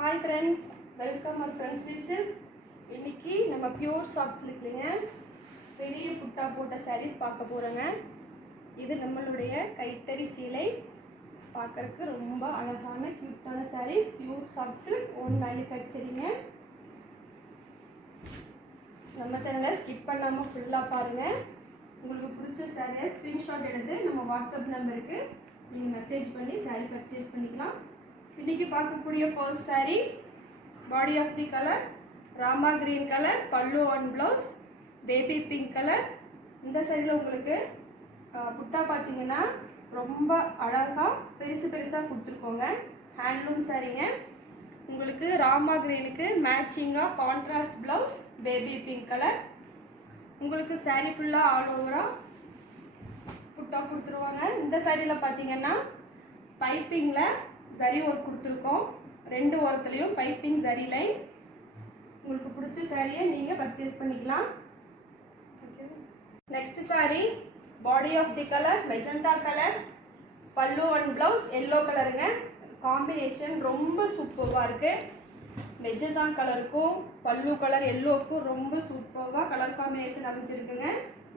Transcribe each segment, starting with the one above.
Hi friends, welcome our Friends Silks. இன்றைக்கி நம்ம pure soft சில்க்லிங்க பெரிய புட்டா போட்ட சாரீஸ் பார்க்க போகிறோங்க. இது நம்மளுடைய கைத்தறி சீலை. பார்க்குறதுக்கு ரொம்ப அழகான க்யூட்டான sarees. Pure soft silk, own மேனுஃபேக்சரிங்க. நம்ம சேனலை ஸ்கிப் பண்ணாமல் ஃபுல்லாக பாருங்கள். உங்களுக்கு பிடிச்ச சாரியை ஸ்க்ரீன்ஷாட் எடுத்து நம்ம வாட்ஸ்அப் நம்பருக்கு நீங்கள் மெசேஜ் பண்ணி சாரீ பர்ச்சேஸ் பண்ணிக்கலாம். இன்றைக்கி பார்க்கக்கூடிய first saree, body of the colour Rama green colour, pallu and blouse baby pink colour. இந்த சாரியில் உங்களுக்கு புட்டா பார்த்தீங்கன்னா ரொம்ப அழகாக பெருசாக கொடுத்துருக்கோங்க. ஹேண்ட்லூம் சாரீங்க. உங்களுக்கு ராமா கிரீனுக்கு மேட்சிங்காக contrast blouse baby pink colour. உங்களுக்கு சாரீ ஃபுல்லாக ஆல் ஓவராக புட்டா கொடுத்துருவாங்க. இந்த சாரியில் பார்த்தீங்கன்னா பைப்பிங்கில் ஜரி ஒர்க் கொடுத்துருக்கோம். ரெண்டு ஓரத்துலையும் பைப்பிங் ஜரி லைன். உங்களுக்கு பிடிச்ச சாரியை நீங்கள் பர்ச்சேஸ் பண்ணிக்கலாம். Next sari, body of the colour magenta colour, pallu and blouse yellow கலருங்க. காம்பினேஷன் ரொம்ப சூப்பராக இருக்குது. மெஜந்தா கலருக்கும் பல்லு கலர் எல்லோவுக்கும் ரொம்ப சூப்பராக கலர் காம்பினேஷன் அமைச்சிருக்குங்க.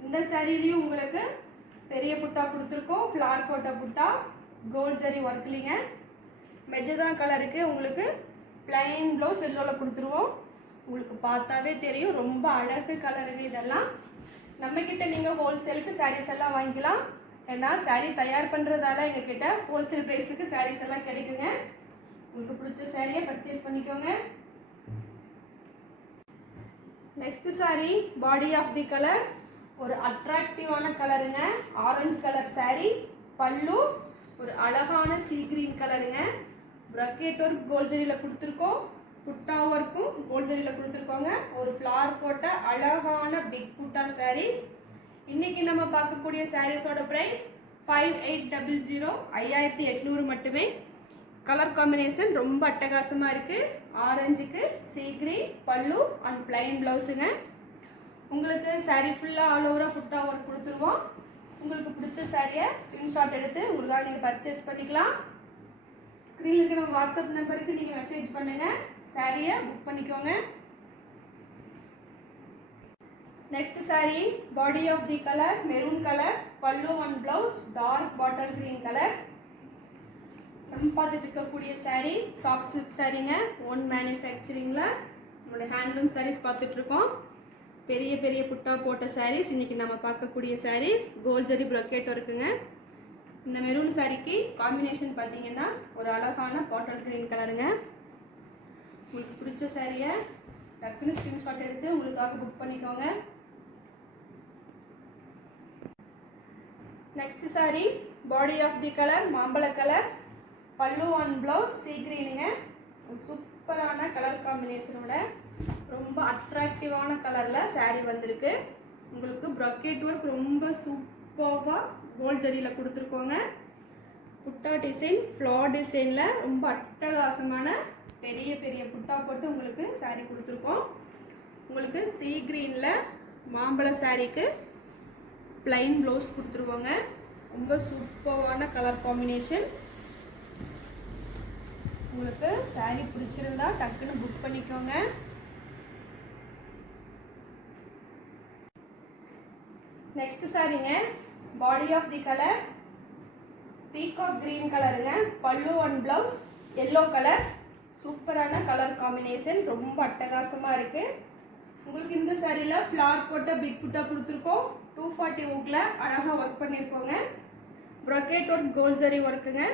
இந்த சாரிலையும் உங்களுக்கு பெரிய புட்டா கொடுத்துருக்கோம். ஃப்ளார் போட்ட புட்டா, கோல்ட் ஜரி ஒர்க்லிங்க. மெஜந்தா கலருக்கு உங்களுக்கு பிளைன் ப்ளவுஸ் எல்லோவில் கொடுத்துருவோம். உங்களுக்கு பார்த்தாவே தெரியும் ரொம்ப அழகு கலருங்க. இதெல்லாம் நம்மக்கிட்ட நீங்கள் ஹோல்சேலுக்கு சாரீஸ் எல்லாம் வாங்கிக்கலாம். ஏன்னா சாரீ தயார் பண்ணுறதால எங்ககிட்ட ஹோல்சேல் ப்ரைஸுக்கு சாரீஸ் எல்லாம் கிடைக்குங்க. உங்களுக்கு பிடிச்ச சாரியை பர்ச்சேஸ் பண்ணிக்கோங்க. Next sari, body of the colour ஒரு அட்ராக்டிவான கலருங்க. Orange colour sari. பல்லு ஒரு அழகான சீ கிரீன் கலருங்க. ப்ரக்கெட் ஒர்க் கோல்ட் ஜரியில் கொடுத்துருக்கோம். புட்டா ஒர்க்கும் கோல்ட் ஜரியில் கொடுத்துருக்கோங்க. ஒரு ஃப்ளார் போட்ட அழகான பிக் புட்டா சாரீஸ். இன்றைக்கி நம்ம பார்க்கக்கூடிய சாரீஸோட ப்ரைஸ் 5800, 5800 மட்டுமே. கலர் காம்பினேஷன் ரொம்ப அட்டகாசமாக இருக்குது. ஆரஞ்சுக்கு சீ கிரீன் பல்லு அண்ட் பிளைன் ப்ளவுஸுங்க. உங்களுக்கு சாரீ ஃபுல்லாக ஆல் ஓவராக புட்டா ஒர்க் கொடுத்துருவோம். உங்களுக்கு பிடிச்ச சாரியை ஸ்க்ரீன்ஷாட் எடுத்து உங்களுக்காக நீங்கள் பர்ச்சேஸ் பண்ணிக்கலாம். ஸ்க்ரீனில் இருக்கிற நம்ம வாட்ஸ்அப் நம்பருக்கு நீங்கள் மெசேஜ் பண்ணுங்கள். சாரியை புக் பண்ணிக்கோங்க. Next sari, body of the colour maroon colour, pallu and blouse dark bottle green colour. நம்ம பார்த்துட்டு இருக்கக்கூடிய சாரீ சாஃப்ட் சில்க் சாரீங்க. ஓன் மேனுஃபேக்சரிங்கில் நம்மளுடைய ஹேண்ட்லூம் சாரீஸ் பார்த்துட்ருக்கோம். பெரிய பெரிய புட்டா போட்ட சாரீஸ். இன்றைக்கி நம்ம பார்க்கக்கூடிய சாரீஸ் கோல்ட் ஜரி ப்ரொக்கேட் இருக்குங்க. இந்த மெரூன் சாரீக்கு காம்பினேஷன் பார்த்தீங்கன்னா ஒரு அழகான பாட்டில் கிரீன் கலருங்க. உங்களுக்கு பிடிச்ச சாரியை டக்குன்னு ஸ்க்ரீன்ஷாட் எடுத்து உங்களுக்காக புக் பண்ணிக்கோங்க. Next sari, body of the colour மாம்பழ colour, pallu and blouse sea கிரீனுங்க. சூப்பரான கலர் காம்பினேஷனோட ரொம்ப அட்ராக்டிவான கலரில் சாரீ வந்திருக்கு. உங்களுக்கு ப்ரொக்கேட் ஒர்க் ரொம்ப சூப்பராக கோல்ட் ஜரியில் கொடுத்துருக்கோங்க. புட்டா டிசைன் ஃப்ளார் டிசைனில் ரொம்ப அட்டகாசமான பெரிய பெரிய புட்டா போட்டு உங்களுக்கு சாரீ கொடுத்துருக்கோம். உங்களுக்கு சீ கிரீனில் மாம்பழ சாரீக்கு பிளைன் ப்ளவுஸ் கொடுத்துருவோங்க. ரொம்ப சூப்பரான கலர் காம்பினேஷன். உங்களுக்கு சாரீ பிடிச்சிருந்தா டக்குன்னு புக் பண்ணிக்கோங்க. நெக்ஸ்ட் சாரீங்க, body of the colour peacock green கலருங்க. Pallu and blouse yellow colour. சூப்பரான கலர் காம்பினேஷன் ரொம்ப அட்டகாசமாக இருக்குது. உங்களுக்கு இந்த சாரியில் ஃப்ளார் போட்ட பிக் புட்டா கொடுத்துருக்கோம். 240 ஊக்கில் அழகாக ஒர்க் பண்ணியிருக்கோங்க. ப்ரொக்கேட் ஒர்க் கோல்ட் ஜரி ஒர்க்குங்க.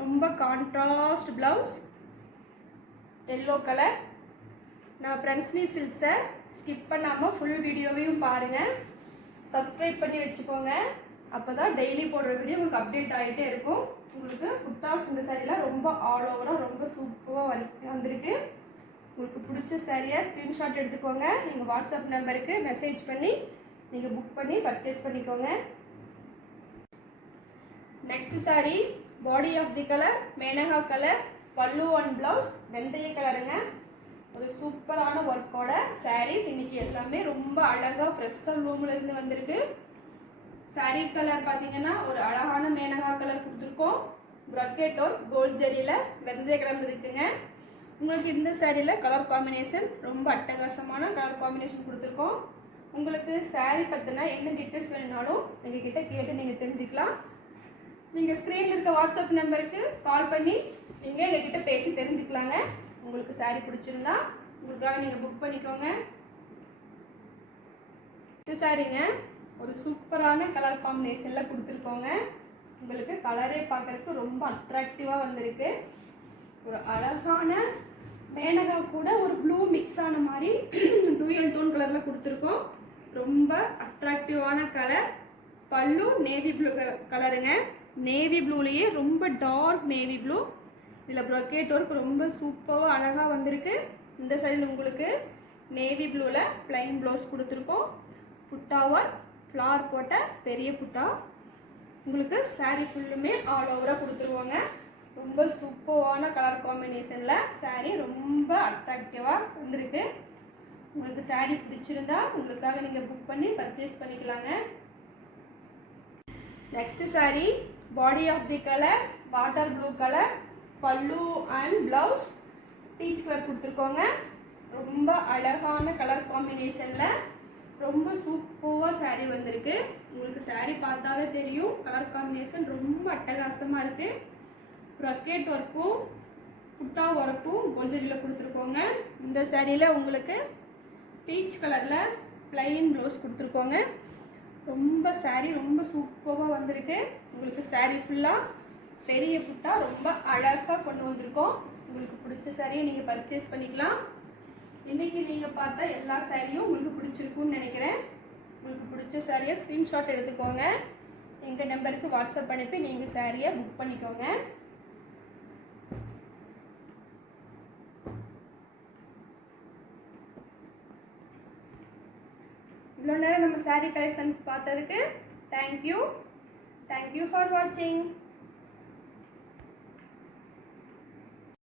ரொம்ப கான்ட்ராஸ்ட் ப்ளவுஸ் எல்லோ கலர். நான் ஃப்ரெண்ட்ஸ்னி சில்க்ஸை ஸ்கிப் பண்ணாமல் ஃபுல் வீடியோவையும் பாருங்கள். சப்ஸ்கிரைப் பண்ணி வச்சுக்கோங்க. அப்போ தான் டெய்லி போடுற வீடியோ உங்களுக்கு அப்டேட் ஆகிட்டே இருக்கும். உங்களுக்கு புட்டாஸ் இந்த சாரியில் ரொம்ப ஆல் ஓவராக ரொம்ப சூப்பராக வந்திருக்கு. உங்களுக்கு பிடிச்ச சாரியை ஸ்க்ரீன்ஷாட் எடுத்துக்கோங்க. நீங்கள் வாட்ஸ்அப் நம்பருக்கு மெசேஜ் பண்ணி நீங்கள் புக் பண்ணி பர்ச்சேஸ் பண்ணிக்கோங்க. Next sari, body of the colour Menaka colour, pallu and blouse வெந்தய கலருங்க. ஒரு சூப்பரான ஒர்க்கோட சாரீஸ். இன்றைக்கி எல்லாமே ரொம்ப அழகாக ஃப்ரெஷ்ஷாக லூம்லேருந்து வந்திருக்கு. சாரீ கலர் பார்த்தீங்கன்னா ஒரு அழகான மேனகா கலர் கொடுத்துருக்கோம். ப்ரக்கெட் ஒர்க் கோல்ட் ஜரியில் வெந்தய கலர் இருக்குங்க. உங்களுக்கு இந்த சாரியில் கலர் காம்பினேஷன் ரொம்ப அட்டகாசமான கலர் காம்பினேஷன் கொடுத்துருக்கோம். உங்களுக்கு சாரீ பற்றின என்ன டீட்டெயில்ஸ் வேணுனாலும் எங்ககிட்ட கேட்டு நீங்கள் தெரிஞ்சுக்கலாம். நீங்கள் ஸ்க்ரீனில் இருக்க வாட்ஸ்அப் நம்பருக்கு கால் பண்ணி நீங்கள் எங்ககிட்ட பேசி தெரிஞ்சுக்கலாங்க. உங்களுக்கு சாரீ பிடிச்சிருந்தா உங்களுக்காக நீங்கள் புக் பண்ணிக்கோங்க. சாரிங்க ஒரு சூப்பரான கலர் காம்பினேஷனில் கொடுத்துருக்கோங்க. உங்களுக்கு கலரே பார்க்குறதுக்கு ரொம்ப அட்ராக்டிவாக வந்திருக்கு. ஒரு அழகான மேனகா கூட ஒரு ப்ளூ மிக்ஸ் ஆன மாதிரி டூயல் டோன் கலரில் கொடுத்துருக்கோம். ரொம்ப அட்ராக்டிவான கலர். பல்லு நேவி ப்ளூ கலருங்க. நேவி ப்ளூலேயே ரொம்ப டார்க் நேவி ப்ளூ. இதில் ப்ரொக்கேட் ஒர்க் ரொம்ப சூப்பராக அழகாக வந்திருக்கு. இந்த சைடில் உங்களுக்கு நேவி ப்ளூவில் ப்ளைன் ப்ளவுஸ் கொடுத்துருக்கோம். புட்டா ஒர்க் ஃப்ளார் போட்ட பெரிய புட்டா. உங்களுக்கு சாரீ ஃபுல்லுமே ஆல் ஓவராக கொடுத்துருவாங்க. ரொம்ப சூப்பரான கலர் காம்பினேஷனில் சாரீ ரொம்ப அட்ராக்டிவாக வந்திருக்கு. உங்களுக்கு சாரீ பிடிச்சிருந்தா உங்களுக்காக நீங்கள் புக் பண்ணி பர்ச்சேஸ் பண்ணிக்கலாங்க. Next sari body of the colour water blue colour. Pallu and blouse peach colour கொடுத்துருக்கோங்க. ரொம்ப அழகான கலர் காம்பினேஷனில் ரொம்ப சூப்பராக சாரீ வந்திருக்கு. உங்களுக்கு சாரீ பார்த்தாவே தெரியும் கலர் காம்பினேஷன் ரொம்ப அட்டகாசமாக இருக்குது. ப்ரொக்கேட் ஒர்க்கும் புட்டா ஒர்க்கும் கொஞ்சரியில் கொடுத்துருக்கோங்க. இந்த சாரியில் உங்களுக்கு பீச் கலரில் ப்ளைன் ப்ளவுஸ் கொடுத்துருக்கோங்க. ரொம்ப சாரீ ரொம்ப சூப்பராக வந்திருக்கு. உங்களுக்கு சாரீ ஃபுல்லாக பெரிய புட்டா ரொம்ப அழகாக கொண்டு வந்திருக்கோம். உங்களுக்கு பிடிச்ச சாரியை நீங்கள் பர்ச்சேஸ் பண்ணிக்கலாம். இன்றைக்கி நீங்கள் பார்த்தா எல்லா சாரியும் உங்களுக்கு பிடிச்சிருக்குன்னு நினைக்கிறேன். உங்களுக்கு பிடிச்ச சாரியை ஸ்க்ரீன்ஷாட் எடுத்துக்கோங்க. எங்கள் நம்பருக்கு வாட்ஸ்அப் அனுப்பி நீங்கள் சாரியை புக் பண்ணிக்கோங்க. இவ்வளோ நேரம் நம்ம சாரீ கலெக்ஷன்ஸ் பார்த்ததுக்கு தேங்க்யூ ஃபார் வாட்சிங்.